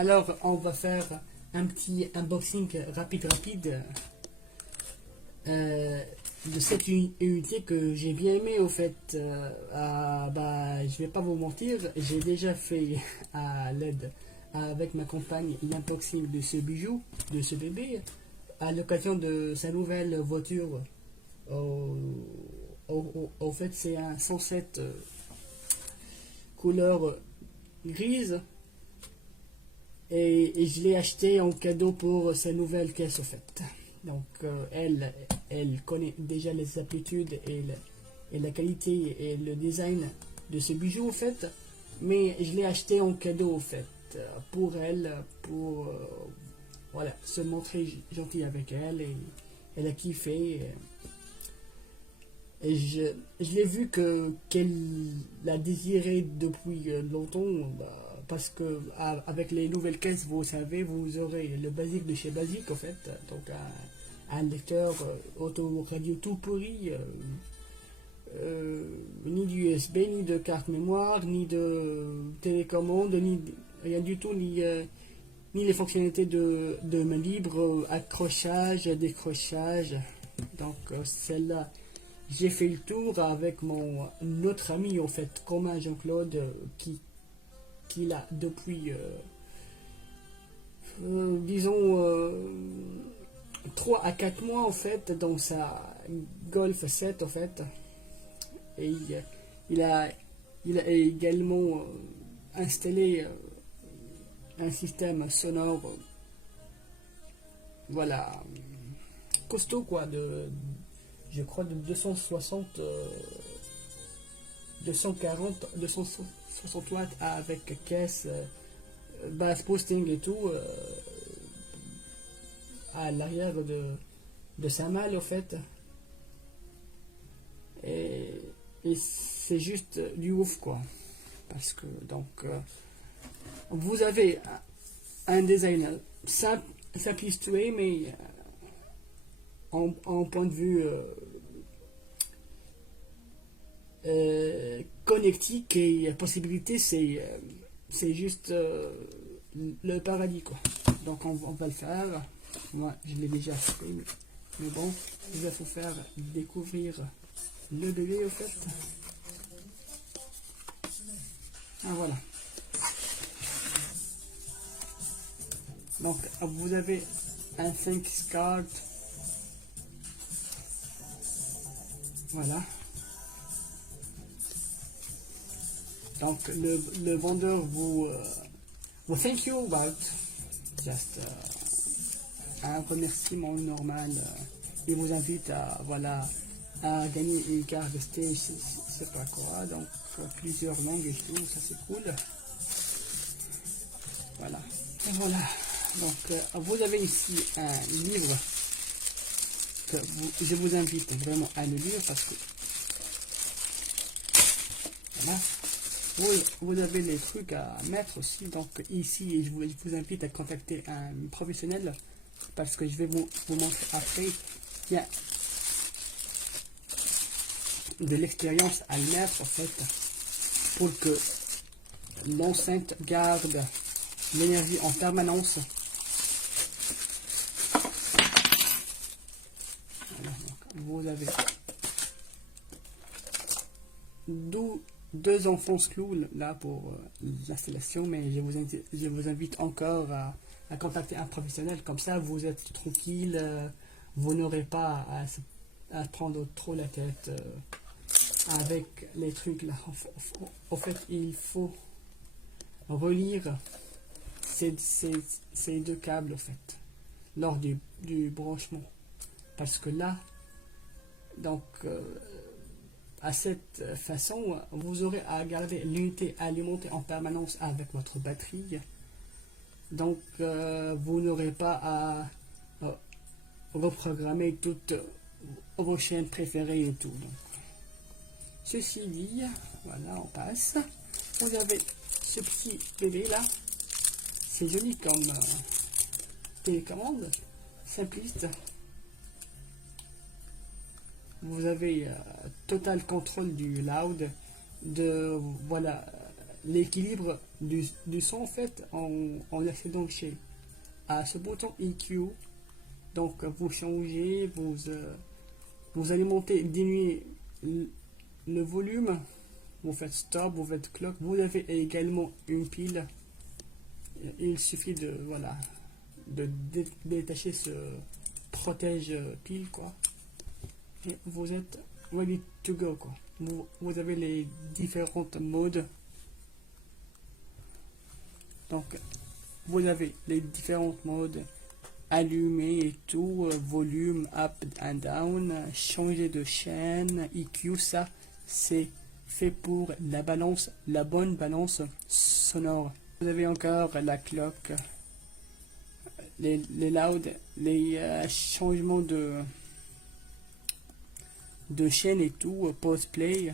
Alors, on va faire un petit unboxing rapide de cette unité que j'ai bien aimé au fait. Je vais pas vous mentir, j'ai déjà fait à l'aide avec ma compagne l'unboxing de ce bijou, de ce bébé, à l'occasion de sa nouvelle voiture. Au fait, c'est un 107 couleur grise. Et je l'ai acheté en cadeau pour sa nouvelle caisse au fait. Donc elle connaît déjà les aptitudes et la qualité et le design de ce bijou au fait. Mais je l'ai acheté en cadeau au fait pour elle, pour voilà, se montrer gentil avec elle, et elle a kiffé. Et je l'ai vu qu'elle l'a désiré depuis longtemps, parce que avec les nouvelles caisses, vous savez, vous aurez le basique de chez Basique en fait, donc un lecteur auto-radio tout pourri, ni d'USB, ni de carte mémoire, ni de télécommande, ni rien du tout, ni les fonctionnalités de main libre, accrochage, décrochage. Donc celle-là, j'ai fait le tour avec mon autre ami en fait, commun Jean-Claude, qui l'a depuis, disons, 3 à 4 mois en fait, dans sa Golf 7 en fait. Et il a, il a également installé un système sonore, voilà, costaud quoi, je crois de 260, 260 watts avec caisse, basse posting et tout, à l'arrière de sa malle au fait. Et c'est juste du ouf quoi, parce que donc vous avez un design simpliste, mais en point de vue connectique et possibilité, c'est juste le paradis quoi. Donc on va le faire. Moi je l'ai déjà fait, mais bon, il va vous faire découvrir le bébé au fait. Ah voilà. Donc vous avez un thanks card. Voilà. Donc le vendeur vous thank you about just un remerciement normal. Il vous invite à voilà, à gagner une carte de stage, c'est pas quoi, donc plusieurs langues et tout, ça c'est cool. Voilà. Et voilà. Donc vous avez ici un livre que je vous invite vraiment à le lire, parce que voilà. Vous avez les trucs à mettre aussi. Donc ici, je vous invite à contacter un professionnel, parce que je vais vous montrer après. Il y a de l'expérience à le mettre en fait, pour que l'enceinte garde l'énergie en permanence. Voilà, donc vous avez deux enfonce clous là pour l'installation, mais je vous invite encore à contacter un professionnel, comme ça vous êtes tranquille, vous n'aurez pas à prendre trop la tête avec les trucs là. En fait, il faut relire ces deux câbles en fait, lors du branchement, parce que là, donc à cette façon, vous aurez à garder l'unité alimentée en permanence avec votre batterie. Donc vous n'aurez pas à reprogrammer toutes vos chaînes préférées et tout. Donc, ceci dit, voilà, on passe. Vous avez ce petit bébé là. C'est joli comme télécommande, simpliste. Vous avez total contrôle du loud, de voilà, l'équilibre du son en fait en accédant chez à ce bouton EQ. Donc vous changez, vous alimentez, diminuez le volume, vous faites stop, vous faites clock. Vous avez également une pile. Il suffit de voilà de détacher ce protège pile quoi. Et vous êtes ready to go quoi. Vous avez les différentes modes. Donc vous avez les différentes modes, allumer et tout, volume up and down, changer de chaîne, EQ, ça c'est fait pour la balance, la bonne balance sonore. Vous avez encore la clock, les loud, les changements de chaîne et tout, pause play,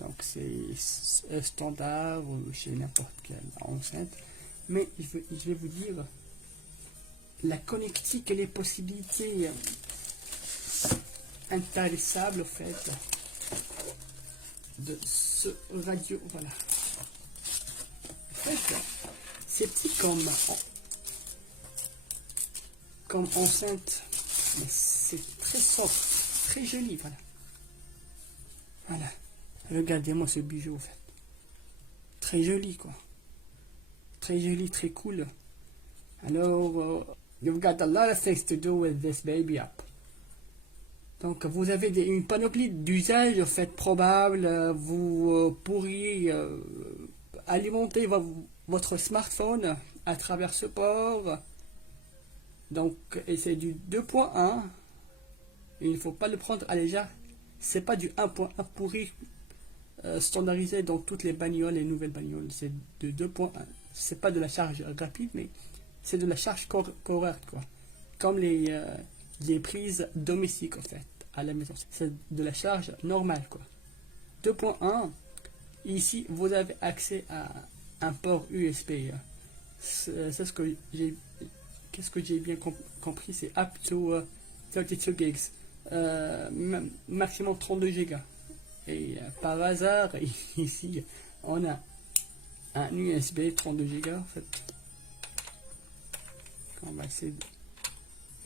donc c'est standard ou chez n'importe quelle enceinte. Mais je vais vous dire la connectique et les possibilités intarissables au fait de ce radio. Voilà. En fait, c'est petit comme enceinte, mais c'est très soft, très joli. Voilà. Voilà. Regardez-moi ce bijou en fait. Très joli quoi. Très joli, très cool. Alors, you've got a lot of things to do with this baby up. Donc, vous avez une panoplie d'usages, en fait, probables. Vous pourriez alimenter votre smartphone à travers ce port. Donc, et c'est du 2.1. Il ne faut pas le prendre à légère. C'est pas du 1.1 pourri standardisé dans toutes les bagnoles, les nouvelles bagnoles. C'est de 2.1. C'est pas de la charge rapide, mais c'est de la charge correcte, quoi. Comme les prises domestiques, en fait, à la maison. C'est de la charge normale, quoi. 2.1, ici, vous avez accès à un port USB. C'est ce que j'ai... Qu'est-ce que j'ai bien compris, c'est up to 32 gigs. Maximum 32 gigas. Et par hasard, ici, on a un USB 32 gigas, en fait. On va essayer de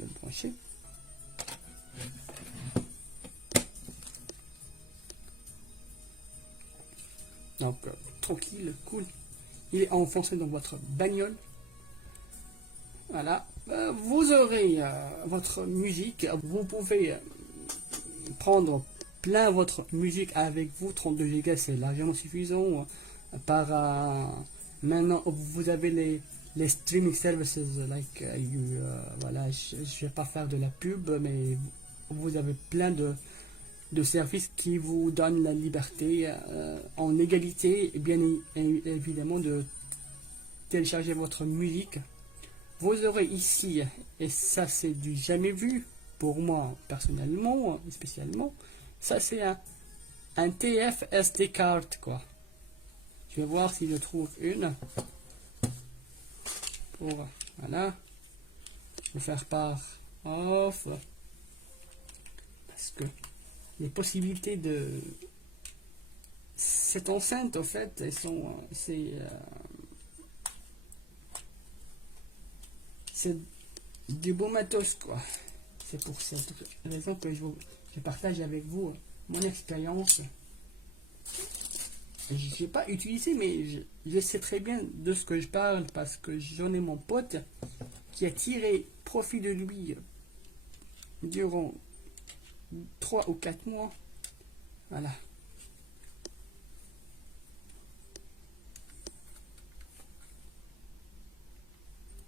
le brancher. Donc, tranquille, cool. Il est enfoncé dans votre bagnole. Voilà. Vous aurez votre musique. Vous pouvez prendre plein votre musique avec vous. 32 Go, c'est largement suffisant. Maintenant, vous avez les streaming services, like voilà, je vais pas faire de la pub, mais vous avez plein de services qui vous donnent la liberté en légalité, et bien évidemment, de télécharger votre musique. Vous aurez ici, et ça c'est du jamais vu pour moi personnellement, spécialement, ça c'est un TF SD card quoi. Je vais voir si je trouve une pour, voilà, le faire par off, parce que les possibilités de cette enceinte, en fait, elles sont, c'est du beau matos, quoi. C'est pour cette raison que je partage avec vous mon expérience. Je n'ai pas utilisé, mais je sais très bien de ce que je parle, parce que j'en ai mon pote qui a tiré profit de lui durant 3 ou 4 mois. Voilà.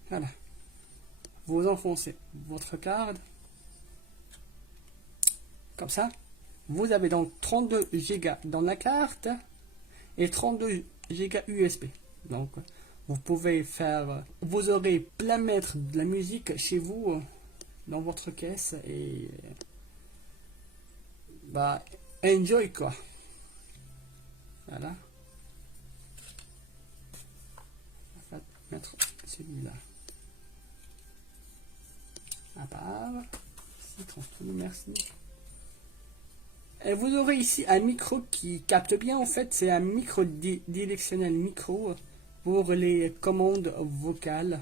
Voilà. Vous enfoncez votre carte. Comme ça. Vous avez donc 32 Go dans la carte et 32 Go USB. Donc, vous pouvez faire... Vous aurez plein mètre de la musique chez vous, dans votre caisse, et... Bah, enjoy, quoi. Voilà. On va mettre celui-là à part. C'est tranquille, merci. Et vous aurez ici un micro qui capte bien. En fait, c'est un micro directionnel micro pour les commandes vocales.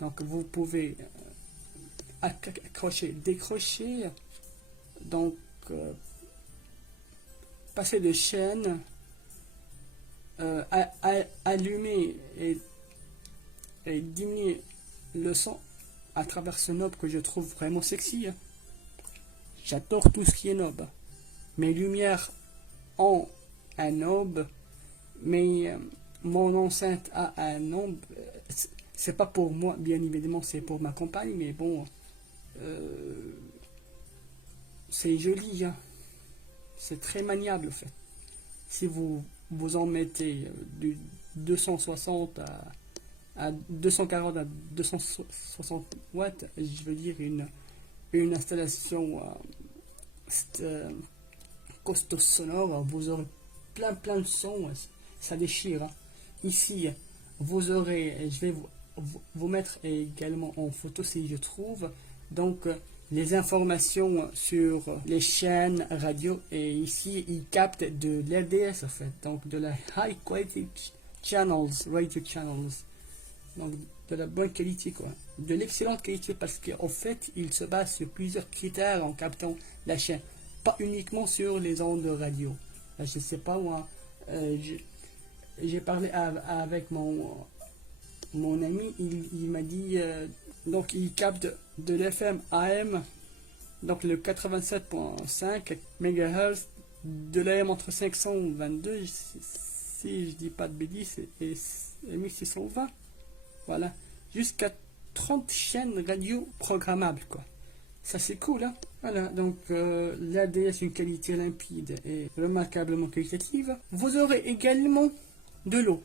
Donc, vous pouvez accrocher, décrocher, donc passer de chaîne, allumer et diminuer le son à travers ce knob que je trouve vraiment sexy. J'adore tout ce qui est knob. Mes lumières ont un knob, mais mon enceinte a un knob. C'est pas pour moi, bien évidemment, c'est pour ma compagne, mais bon, c'est joli, hein. C'est très maniable en fait. Si vous en mettez du 260 à 240 à 260 watts, je veux dire une installation costaud sonore, vous aurez plein de sons, ça déchire, hein. Ici, vous aurez, je vais vous mettre également en photo si je trouve, donc les informations sur les chaînes radio, et ici il capte de l'RDS en fait, donc de la high quality channels, radio channels, donc de la bonne qualité quoi, de l'excellente qualité, parce qu'en fait il se base sur plusieurs critères en captant la chaîne, pas uniquement sur les ondes de radio. Là, je sais pas moi, j'ai parlé avec mon ami, il m'a dit donc il capte de l'FM AM, donc le 87.5 MHz, de l'AM entre 522 si je dis pas de bêtises et 1620, voilà, jusqu'à 30 chaînes radio programmables quoi. Ça c'est cool, hein. Voilà, donc l'ADS une qualité limpide et remarquablement qualitative. Vous aurez également de l'eau,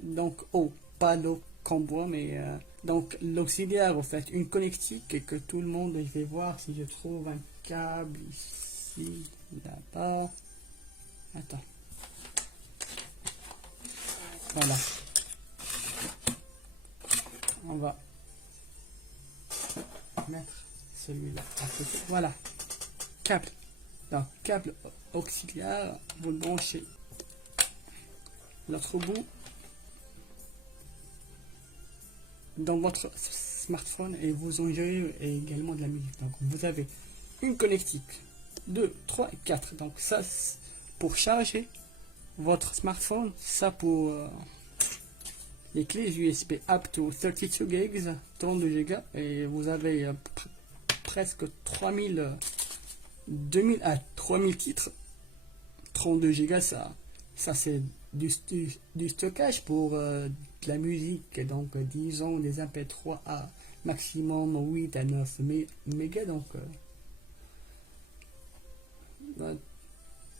donc eau, pas l'eau qu'on boit, mais donc l'auxiliaire en fait, une connectique que tout le monde, je vais voir si je trouve un câble ici, là-bas, attends, voilà, on va mettre celui-là à côté, voilà, câble, donc câble auxiliaire, vous le branchez l'autre bout dans votre smartphone et vous enregistrez également de la musique. Donc vous avez une connectique, 2, 3 et 4. Donc ça pour charger votre smartphone, ça pour les clés USB up to 32 gigs, 32 Go, et vous avez presque 2000 à 3000 titres. 32 Go, ça c'est du stockage pour de la musique, donc disons des MP3 à maximum 8 à 9 mégas, donc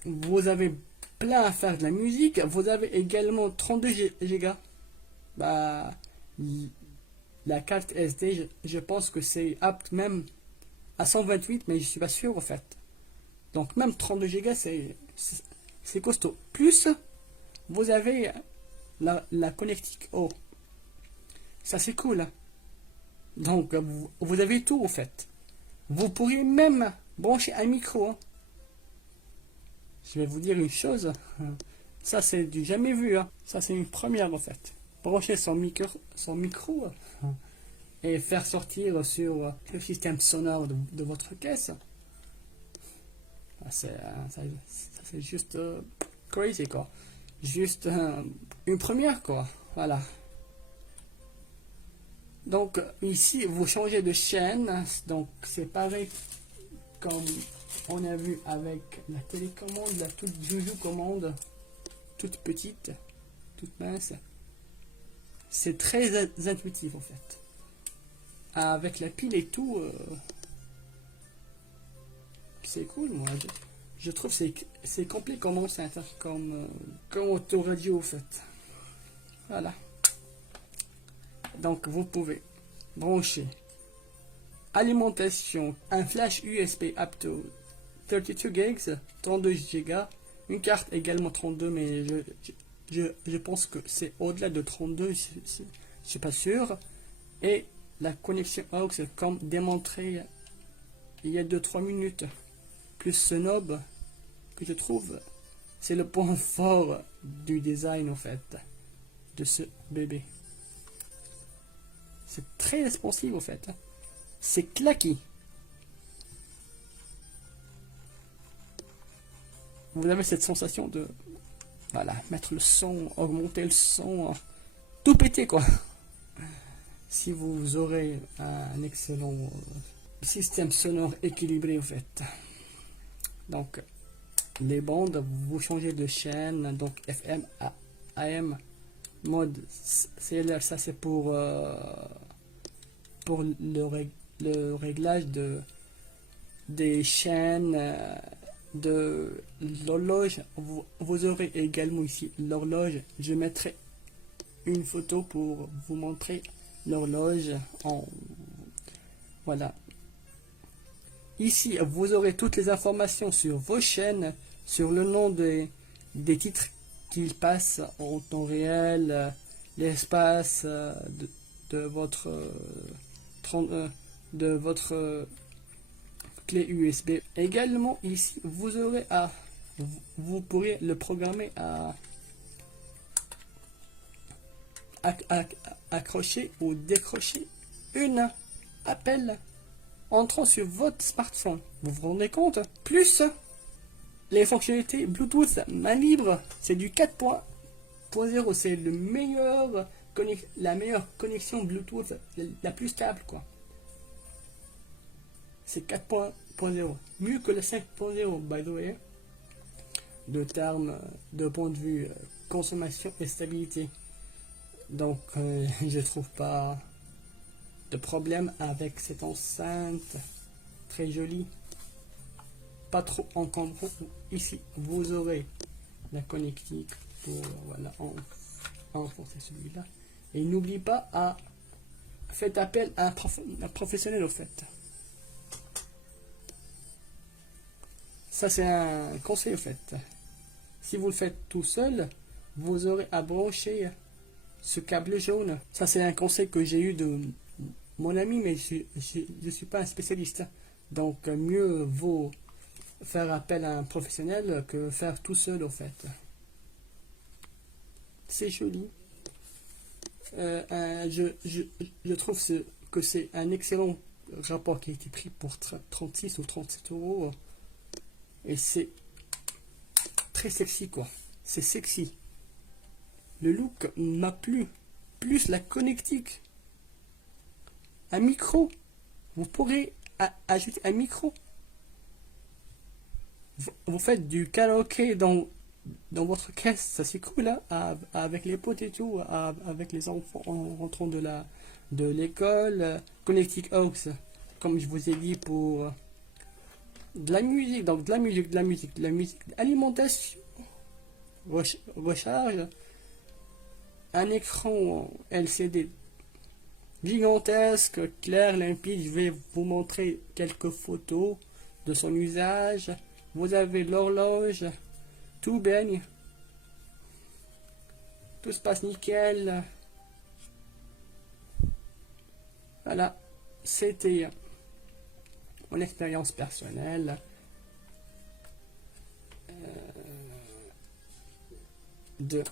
vous avez plein à faire de la musique. Vous avez également 32 Go, bah, la carte SD, je pense que c'est apte même à 128, mais je suis pas sûr en fait, donc même 32 Go c'est costaud. Plus vous avez la connectique eau, ça c'est cool, hein. Donc vous avez tout en fait. Vous pourriez même brancher un micro, hein. Je vais vous dire une chose, ça c'est du jamais vu, hein. Ça c'est une première en fait. Brancher son micro et faire sortir sur le système sonore de votre caisse. C'est juste crazy quoi. Juste une première quoi. Voilà. Donc ici vous changez de chaîne, donc c'est pareil comme on a vu avec la télécommande, la toute joujou commande, toute petite, toute mince. C'est très intuitif en fait. Avec la pile et tout, c'est cool moi. Je trouve c'est complet comme enceinte, comme autoradio en fait. Voilà. Donc vous pouvez brancher alimentation, un flash USB up to 32 gigs, 32 Go, une carte également 32, mais je pense que c'est au-delà de 32, je suis pas sûr. Et la connexion aux comme démontré il y a 2-3 minutes. plus snob que je trouve. C'est le point fort du design, en fait, de ce bébé. C'est très responsive, en fait. C'est claqué. Vous avez cette sensation de, voilà, mettre le son, augmenter le son, tout péter, quoi. Si vous aurez un excellent système sonore équilibré, en fait. Donc, les bandes, vous changez de chaîne, donc FM à AM, mode CLR, ça c'est pour le réglage des chaînes, de l'horloge. Vous aurez également ici l'horloge. Je mettrai une photo pour vous montrer l'horloge. Voilà. Ici, vous aurez toutes les informations sur vos chaînes, sur le nom des titres qu'ils passent en temps réel, l'espace de votre clé USB. Également, ici, vous aurez vous pourrez le programmer à accrocher ou décrocher un appel entrant sur votre smartphone. Vous vous rendez compte? Plus les fonctionnalités Bluetooth main libre, c'est du 4.0, c'est la meilleure connexion Bluetooth, la plus stable, quoi. C'est 4.0, mieux que le 5.0, by the way, de termes de point de vue consommation et stabilité. Donc je trouve pas de problème avec cette enceinte, très jolie, pas trop encombrant. Ici vous aurez la connectique pour, voilà, enfoncer celui-là, et n'oublie pas à faire appel à un professionnel, au fait. Ça c'est un conseil, au fait. Si vous le faites tout seul, vous aurez à brancher ce câble jaune. Ça c'est un conseil que j'ai eu de mon ami, mais je ne suis pas un spécialiste. Donc mieux vaut faire appel à un professionnel que faire tout seul, au fait. C'est joli. Je trouve que c'est un excellent rapport qui a été pris pour 36 ou 37 euros. Et c'est très sexy, quoi. C'est sexy. Le look m'a plu. Plus la connectique. Un micro. Vous pourrez ajouter un micro. Vous faites du karaoké dans votre caisse. Ça c'est cool, hein, avec les potes et tout. Avec les enfants en rentrant de l'école. Connectique aux, comme je vous ai dit, pour de la musique. Donc de la musique, alimentation, recharge, un écran LCD gigantesque, clair, limpide. Je vais vous montrer quelques photos de son usage. Vous avez l'horloge, tout baigne, tout se passe nickel. Voilà, c'était mon expérience personnelle de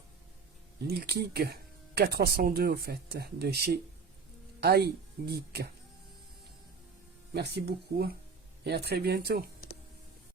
Lilkik K302, au fait, de chez iGeek. Merci beaucoup et à très bientôt.